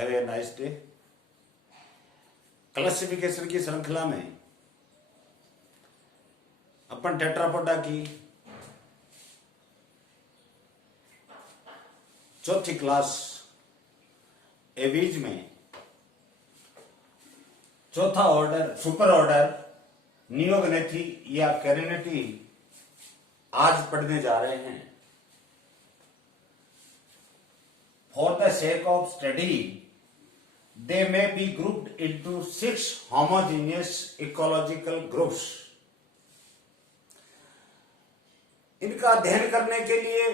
Have a nice day. Classification की श्रृंखला में अपन टेट्रापोडा की चौथी क्लास एवीज में चौथा ऑर्डर सुपर ऑर्डर नियोगनेथी या कैरिनेटी आज पढ़ने जा रहे हैं। For the sake of study, they may be grouped into 6 homogeneous ecological groups. इनका अध्ययन करने के लिए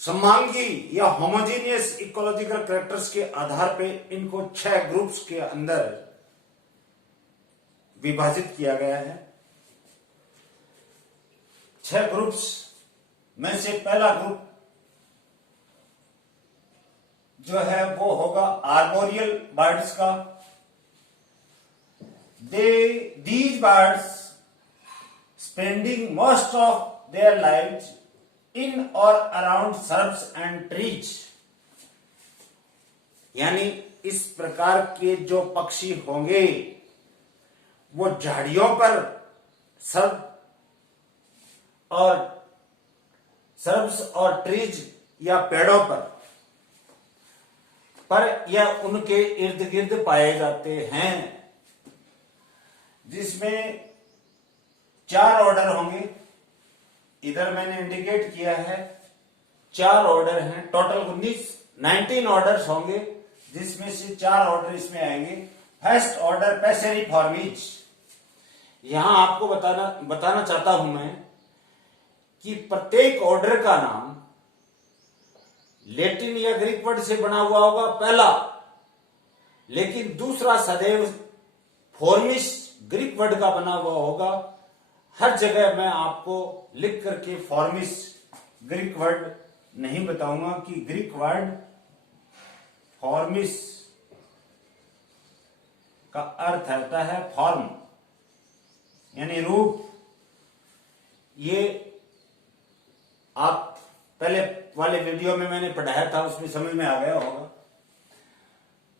समांगी या होमोजीनियस इकोलॉजिकल कैरेक्टर्स के आधार पे इनको 6 ग्रुप्स के अंदर विभाजित किया गया है। 6 ग्रुप्स में से पहला ग्रुप जो है वो होगा आर्बोरियल बर्ड्स का। These birds spending most of their lives in और अराउंड सर्ब्स एंड ट्रीज, यानी इस प्रकार के जो पक्षी होंगे वो झाड़ियों पर सर्ब्स और ट्रीज या पेड़ों पर यह उनके इर्द गिर्द पाए जाते हैं, जिसमें 4 ऑर्डर होंगे। इधर मैंने इंडिकेट किया है 4 ऑर्डर हैं। टोटल 19 ऑर्डर्स होंगे, जिसमें से 4 ऑर्डर इसमें आएंगे। First order Passeriformes. यहां आपको बताना चाहता हूं मैं कि प्रत्येक ऑर्डर का नाम लैटिन या ग्रीक वर्ड से बना हुआ होगा पहला, लेकिन दूसरा सदैव फॉर्मिस ग्रीक वर्ड का बना हुआ होगा। हर जगह मैं आपको लिख करके फॉर्मिस ग्रीक वर्ड नहीं बताऊंगा कि ग्रीक वर्ड फॉर्मिस का अर्थ होता है फॉर्म, यानी रूप। ये आप पहले वाले वीडियो में मैंने पढ़ाया था, उसमें समझ में आ गया होगा।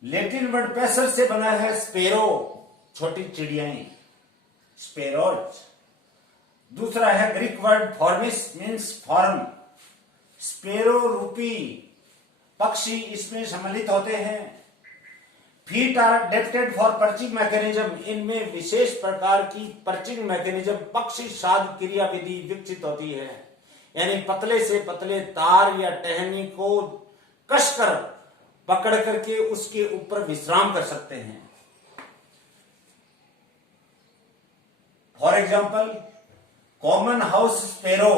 लैटिन वर्ड पैसर से बना है स्पेरो, छोटी चिड़ियाएं, स्पेरोज। दूसरा है Greek word formis means form. Sparrow रूपी पक्षी इसमें सम्मिलित होते हैं। Feet are adapted for perching mechanism. इनमें विशेष प्रकार की पर्चिंग मैकेनिज्म पक्षी साध क्रिया विधि विकसित होती है, यानी पतले से पतले तार या टहनी को कसकर पकड़ करके उसके ऊपर विश्राम कर सकते हैं। For example common house sparrow,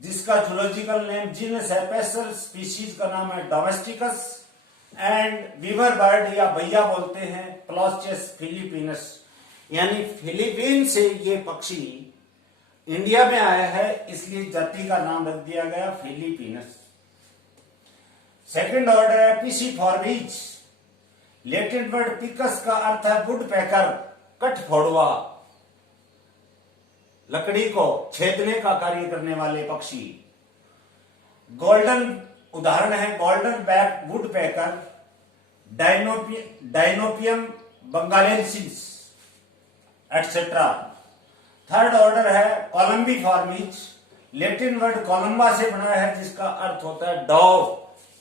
जिसका जूलॉजिकल नेम जीनस है पैसर, स्पीशीज का नाम है डोमेस्टिकस, एंड वीवर बर्ड या भैया बोलते हैं प्लॉस्टियस फिलिपिनस, यानी फिलीपीन से ये पक्षी इंडिया में आया है, इसलिए जाति का नाम रख दिया गया फिलिपिनस। सेकंड ऑर्डर है पिसिफॉर्मीज। लैटिन वर्ड पिकस का अर्थ है वुड पैकर, कठफोड़वा, लकड़ी को छेदने का कार्य करने वाले पक्षी। गोल्डन उदाहरण है golden back woodpecker, Dinopium benghalensis etcetera. Third order है कोलम्बिफॉर्मीज। लैटिन वर्ड कोलम्बा से बना है, जिसका अर्थ होता है डॉव,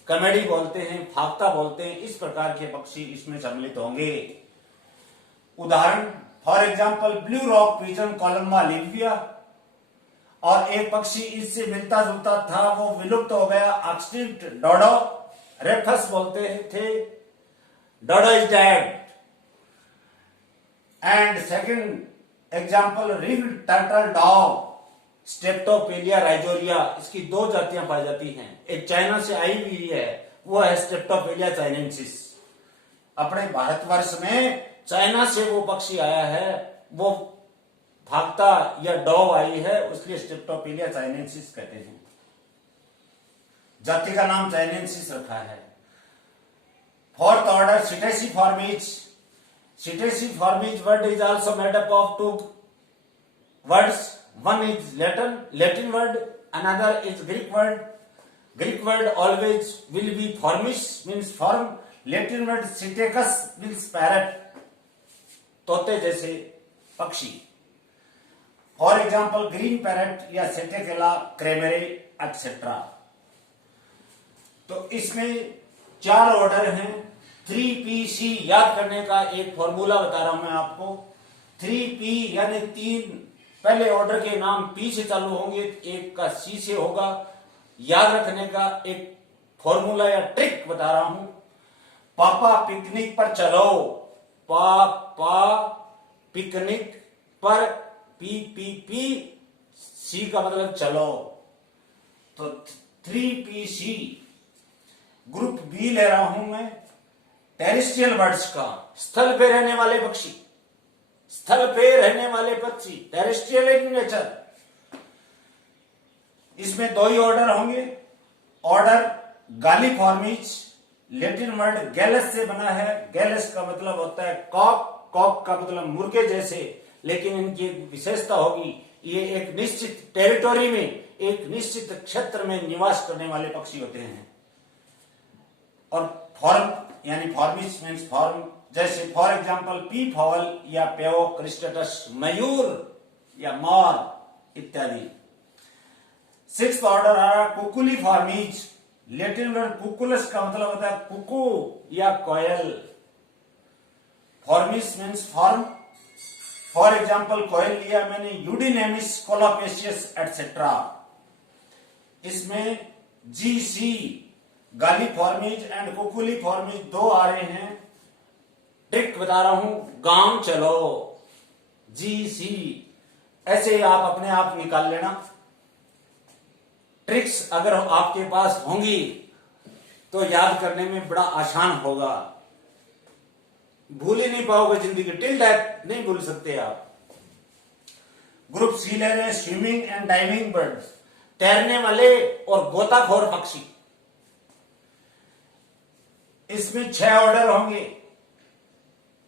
कमेडी बोलते हैं, फाख्ता बोलते हैं। इस प्रकार के पक्षी इसमें सम्मिलित होंगे। उदाहरण for example blue rock pigeon Columba Libya. और एक पक्षी इससे मिलता जुलता था, वो विलुप्त हो गया, एक्सटिंक्ट डोडो, रेफस बोलते थे, dodo is dead. And second example ring turtle dove, Streptopelia risoria. इसकी 2 जातियां पाई जाती हैं। एक चाइना से आई हुई है, वो है स्टेप्टोपेलिया चाइनेंसिस। अपने भारतवर्ष में चाइना से वो पक्षी आया है, वो भागता या डॉग आई है, उसलिए स्टेप्टोपेलिया चाइनेंसिस कहते हैं। जाति का नाम चाइनेंसिस रखा है। Fourth order Psittaciformes. Ctesiformes word is also made up of 2 words. One is Latin word, another is Greek word. Greek word always will be formish means form. Latin word psittacus means parrot, तोते जैसे पक्षी. For example green parrot या सेटेकेला क्रेमेरे etcetera. तो इसमें 4 order हैं. 3PC याद करने का एक फॉर्मूला बता रहा हूं मैं आपको. 3P यानी 3 पहले ऑर्डर के नाम P से चालू होंगे, एक का C से होगा. याद रखने का एक फॉर्मूला या ट्रिक बता रहा हूं. पापा पिकनिक पर चलो. पापा पिकनिक पर, PPP, C का मतलब चलो. तो 3PC. ग्रुप बी ले रहा हूं मैं. टेरेस्ट्रियल बर्ड्स का, स्थल पे रहने वाले पक्षी. स्थल पे रहने वाले पक्षी, टेरेस्ट्रियल इन नेचर. इसमें 2 ही ऑर्डर होंगे. ऑर्डर गालीफॉर्मीज, लैटिन वर्ड गैलस से बना है. गैलस का मतलब होता है कॉक. कॉक का मतलब मुर्गे जैसे, लेकिन इनकी विशेषता होगी ये एक निश्चित टेरिटोरी में, एक निश्चित क्षेत्र में निवास करने वाले पक्षी होते हैं. और फॉर्म यानी फॉर्मिस मीन्स फॉर्म. जैसे फॉर एग्जांपल पी फॉल या पेओ क्रिस्टेटस, मयूर या मोर इत्यादि. 6th ऑर्डर आ रहा कुकुली फॉर्मीज. लैटिन वर्ड कुकुलस का मतलब होता है कुकू या कोयल. फॉर्मिस मीन्स फॉर्म. फॉर एग्जाम्पल कोयल लिया मैंने, यूडिनेमिस कोलापेशियस एटसेट्रा. इसमें GC गालीफॉर्मीज एंड कुकुलीफॉर्मीज 2 आ रहे हैं. ट्रिक बता रहा हूं, गांव चलो, GC. ऐसे आप अपने आप निकाल लेना. ट्रिक्स अगर आपके पास होंगी तो याद करने में बड़ा आसान होगा. भूल ही नहीं पाओगे जिंदगी. टिल डेथ नहीं भूल सकते आप. ग्रुप सी ले रहे हैं स्विमिंग एंड डाइविंग बर्ड्स, तैरने वाले और गोताखोर पक्षी. इसमें 6 ऑर्डर होंगे.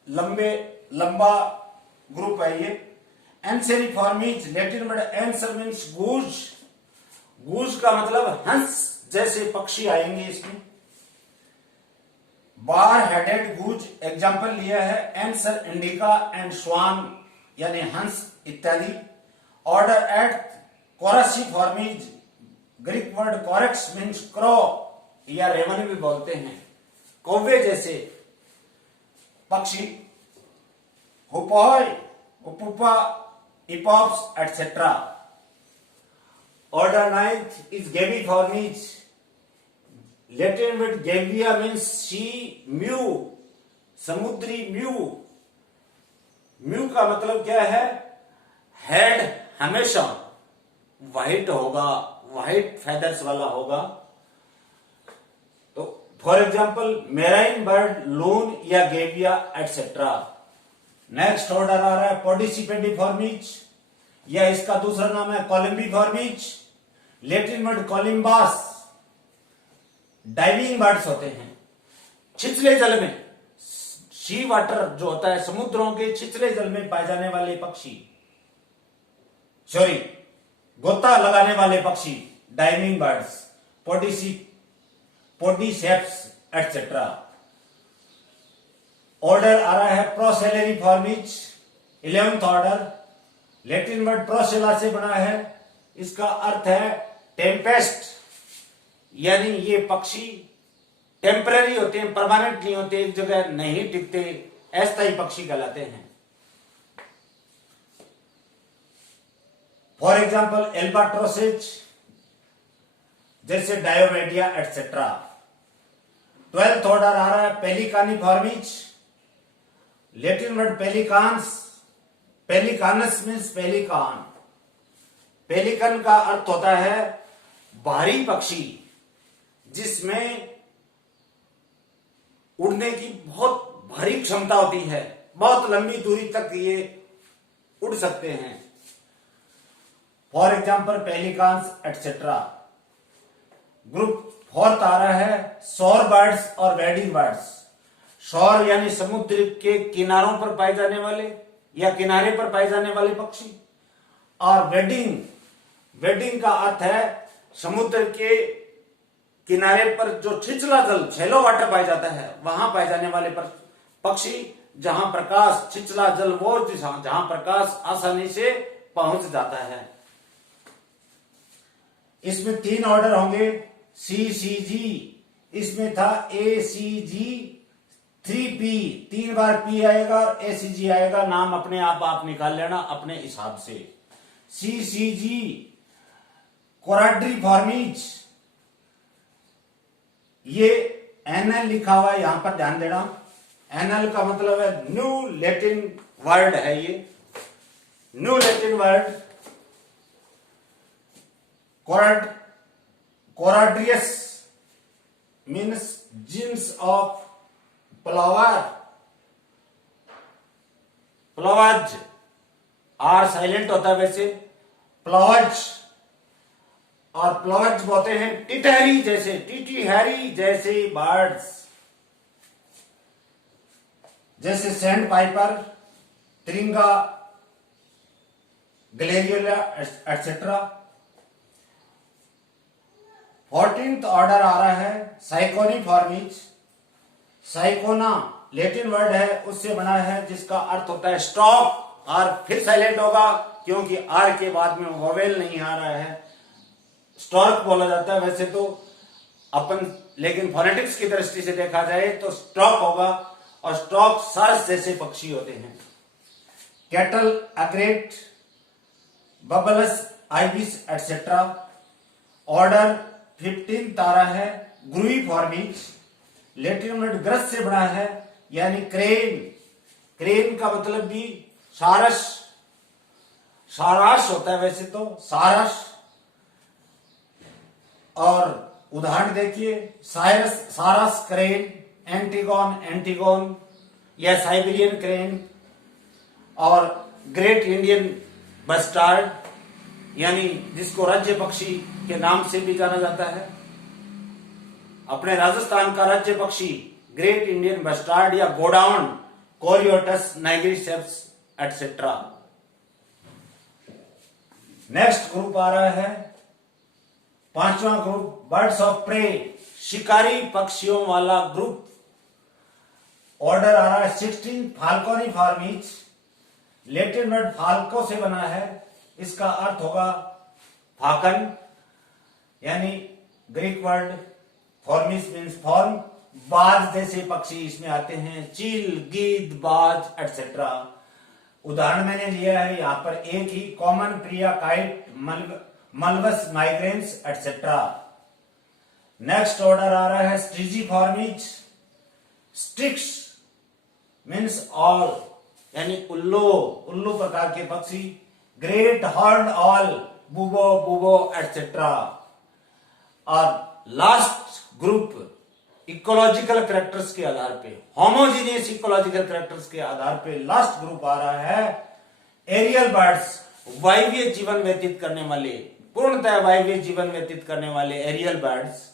लंबा ग्रुप है ये. एंसेरिफॉर्मीज, लैटिन वर्ड एंसर मीन्स गूज. गूज का मतलब हंस जैसे पक्षी आएंगे इसमें. बार हेडेड गूज एग्जाम्पल लिया है एंसर इंडिका एंड स्वान यानी हंस इत्यादि. Order eight Coraciiformes, Greek word corax means crow या रेवन भी बोलते हैं, कौवे जैसे पक्षी. Hoopoe, Upupa, epops etcetera. Order 9th is Gaviiformes. Latin word gavia means sea mew, समुद्री म्यू. म्यू का मतलब क्या है? हेड हमेशा व्हाइट होगा, व्हाइट फेदर्स वाला होगा. तो फॉर एग्जाम्पल मेराइन बर्ड, लून या गेविया एटसेट्रा. नेक्स्ट ऑर्डर आ रहा है पोडिसिपेडिफॉर्मीज या इसका दूसरा नाम है Columbiformes. Latin word कोलिम्बास, diving birds होते हैं. छिछले जल में, सी वाटर जो होता है समुद्रों के छिछले जल में पाए जाने वाले पक्षी, सॉरी गोता लगाने वाले पक्षी, डाइविंग बर्ड्स, पोडिसेप्स एटसेट्रा. ऑर्डर आ रहा है प्रोसेलेरिफॉर्मीज. 11th order. लैटिन वर्ड प्रोसेला से बना है. इसका अर्थ है टेम्पेस्ट, यानी ये पक्षी टेम्पररी होते हैं, परमानेंट नहीं होते, एक जगह नहीं टिकते, अस्थायी पक्षी कहलाते हैं. फॉर एग्जाम्पल एल्बाट्रोसेज जैसे डायोमेडिया एटसेट्रा. 12th ऑर्डर आ रहा है Pelecaniformes. Latin word pelicans, pelecanus means pelican. Pelican का अर्थ होता है भारी पक्षी जिसमें उड़ने की बहुत भारी क्षमता होती है, बहुत लंबी दूरी तक ये उड़ सकते हैं. For example pelicans etcetera. Group 4th आ रहा है शोर बर्ड्स और वेडिंग बर्ड्स. शोर यानी समुद्र के किनारों पर पाए जाने वाले या किनारे पर पाए जाने वाले पक्षी. और वेडिंग, वेडिंग का अर्थ है समुद्र के किनारे पर जो छिछला जल शैलो वाटर पाया जाता है, वहां पाए जाने वाले पक्षी जहां प्रकाश, छिछला जल वो दिशा जहां प्रकाश आसानी से पहुंच जाता है। इसमें 3 ऑर्डर होंगे, CCG, इसमें था ACG 3P, 3 बार P आएगा और ACG आएगा, नाम अपने आप निकाल लेना अपने हिसाब से। CCG कोराड्रीफॉर्मीज, ये NL लिखा हुआ है, यहां पर ध्यान देना। NL का मतलब है न्यू लैटिन वर्ड है, ये new Latin word. Charadrius means genus of plover, plovers, R silent होता है वैसे, फ्लावर्ज, और फ्लावर्ज बोलते हैं टिटहरी जैसे, टिटहरी जैसे बर्ड्स, जैसे sandpiper, Tringa, Glareola etcetera. 14th order आ रहा है साइकोनिफॉर्मीज। साइकोना लैटिन वर्ड है, उससे बना है, जिसका अर्थ होता है स्टॉप, और फिर साइलेंट होगा क्योंकि आर के बाद में वोवेल नहीं आ रहा है, स्टॉर्क बोला जाता है वैसे तो अपन, लेकिन फोनेटिक्स की दृष्टि से देखा जाए तो स्टॉक होगा, और स्टॉक सार्स जैसे पक्षी होते हैं। Cattle, egret, Bubulcus, ibis etcetera. Order 15 तारा है ग्रुइफॉर्मीज। लैटिन वर्ड ग्रस से बना है, यानी क्रेन। क्रेन का मतलब भी सारस, साराश होता है वैसे तो, सारस। और उदाहरण देखिए, सायरस, सारस क्रेन, एंटीगोन, एंटीगोन या साइबेरियन क्रेन, और ग्रेट इंडियन बस्टार्ड, यानी जिसको राज्य पक्षी के नाम से भी जाना जाता है। अपने राजस्थान का राज्य पक्षी ग्रेट इंडियन बस्टार्ड या गोडाउन, कोरियोटस नाइग्रिसेप्स एटसेट्रा। नेक्स्ट ग्रुप आ रहा है 5वां ग्रुप, बर्ड्स ऑफ प्रे, शिकारी पक्षियों वाला ग्रुप। ऑर्डर आ रहा है 16 फाल्कोनिफॉर्मीज। लैटिन वर्ड फाल्को से बना है, इसका अर्थ होगा फाकन, यानी Greek word formis means form. बाज जैसे पक्षी इसमें आते हैं, चील, गीद, बाज एटसेट्रा। उदाहरण मैंने लिया है यहां पर एक ही, common pariah, kite, Milvus, migrans etcetera. Next order आ रहा है स्ट्रिजिफॉर्मीज। स्ट्रिक्स मीन्स ऑल, यानी उल्लू, उल्लू प्रकार के पक्षी। Great horn all, bubo, bubo etcetera. और लास्ट ग्रुप इकोलॉजिकल कैरेक्टर्स के आधार पे, होमोजीनियस इकोलॉजिकल कैरेक्टर्स के आधार पे लास्ट ग्रुप आ रहा है एरियल बर्ड्स, वायवीय जीवन व्यतीत करने वाले, पूर्णतः वायवीय जीवन व्यतीत करने वाले एरियल बर्ड्स,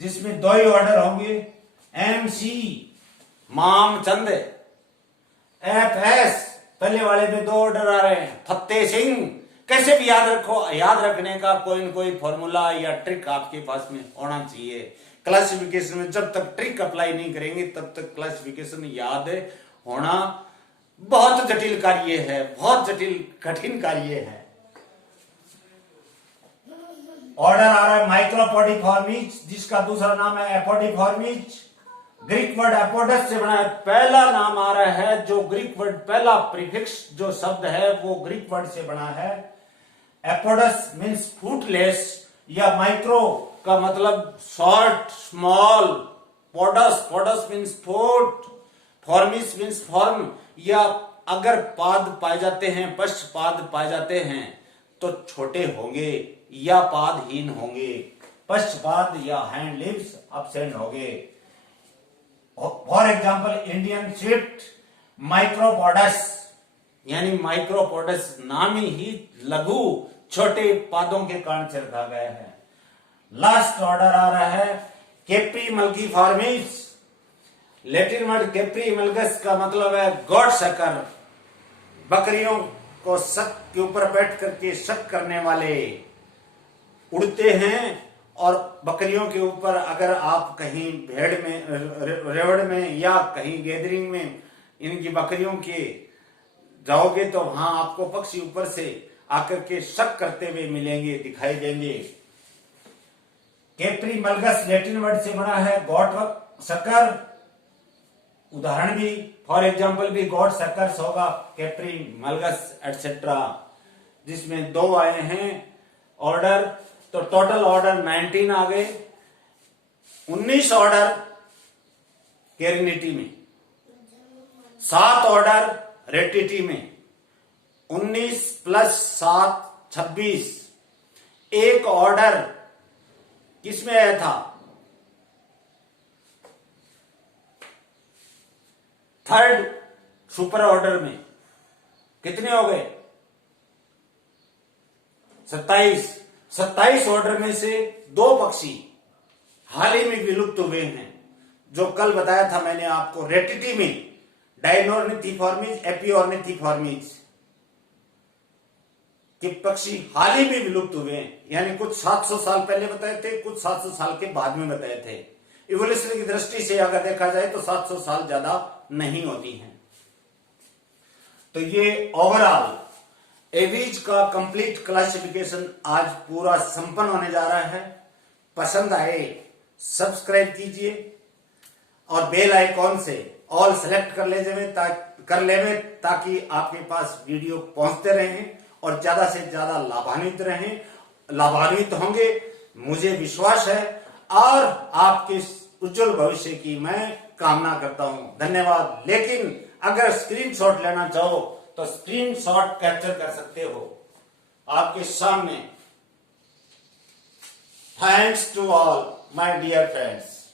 जिसमें 2 ही ऑर्डर होंगे, MC मामचंद, FS पहले वाले में 2 ऑर्डर आ रहे हैं, फत्ते सिंह। कैसे भी याद रखो, याद रखने का कोई न कोई फॉर्मूला या ट्रिक आपके पास में होना चाहिए। क्लासिफिकेशन में जब तक ट्रिक अप्लाई नहीं करेंगे तब तक क्लासिफिकेशन याद होना बहुत जटिल कार्य है, बहुत जटिल कठिन कार्य है। ऑर्डर आ रहा है माइक्रोपोडिफॉर्मीज, जिसका दूसरा नाम है एपोडिफॉर्मीज। ग्रीक वर्ड एपोडस से बना है, पहला नाम आ रहा है जो ग्रीक वर्ड, पहला प्रीफिक्स जो शब्द है वो ग्रीक वर्ड से बना है। एपोडस मीन्स फूटलेस, या माइक्रो का मतलब short, small. Podus, podus means foot, formis means form, या अगर पाद पाए जाते हैं, पश्च पाद पाए जाते हैं तो छोटे होंगे या पादहीन होंगे, पश्चपाद या हैंड लिव्स एब्सेंट होंगे। फॉर एग्जाम्पल इंडियन स्विफ्ट माइक्रोपोडस, यानी माइक्रोपोडस नाम ही लघु छोटे पादों के कारण से रखा गया है। लास्ट ऑर्डर आ रहा है केप्री मल्गीफॉर्मीज। लैटिन वर्ड केप्री मल्गस का मतलब है गॉड शकर, बकरियों को शक के ऊपर बैठ करके शक करने वाले, उड़ते हैं और बकरियों के ऊपर अगर आप कहीं भेड़ में, रेवड़ में या कहीं गैदरिंग में इनकी बकरियों के जाओगे तो वहां आपको पक्षी ऊपर से आकर के शक करते हुए मिलेंगे, दिखाई देंगे। कैप्री मलगस लैटिन वर्ड से बना है गॉट शक्कर, उदाहरण भी फॉर एग्जाम्पल भी गॉड सकर्स होगा, कैप्री मलगस एटसेट्रा, जिसमें 2 आए हैं ऑर्डर, तो टोटल ऑर्डर 19 आ गए। 19 ऑर्डर कैरिनिटी में, 7 ऑर्डर रेटिटी में, 19 प्लस 7 26। एक ऑर्डर किसमें आया था? थर्ड सुपर ऑर्डर में। कितने हो गए? 27। 27 ऑर्डर में से 2 पक्षी हाल ही में विलुप्त हुए हैं, जो कल बताया था मैंने आपको, रेटिटी में डायनोर्निथिफॉर्मिस, एपिओर्निथिफॉर्मिस के पक्षी हाल ही में विलुप्त हुए हैं, यानी कुछ 700 साल पहले बताए थे, कुछ 700 साल के बाद में बताए थे। इवोल्यूशन की दृष्टि से अगर देखा जाए तो 700 साल ज्यादा नहीं होती हैं। तो ये ओवरऑल एवीज का कंप्लीट क्लासिफिकेशन आज पूरा संपन्न होने जा रहा है। पसंद आए सब्सक्राइब कीजिए और बेल आइकॉन से ऑल सेलेक्ट कर ले ताकि आपके पास वीडियो पहुंचते रहें और ज्यादा से ज्यादा लाभान्वित होंगे, मुझे विश्वास है, और आपके उज्जवल भविष्य की मैं कामना करता हूं। धन्यवाद। लेकिन अगर स्क्रीनशॉट लेना चाहो तो स्क्रीनशॉट कैप्चर कर सकते हो आपके सामने। Thanks to all my dear friends.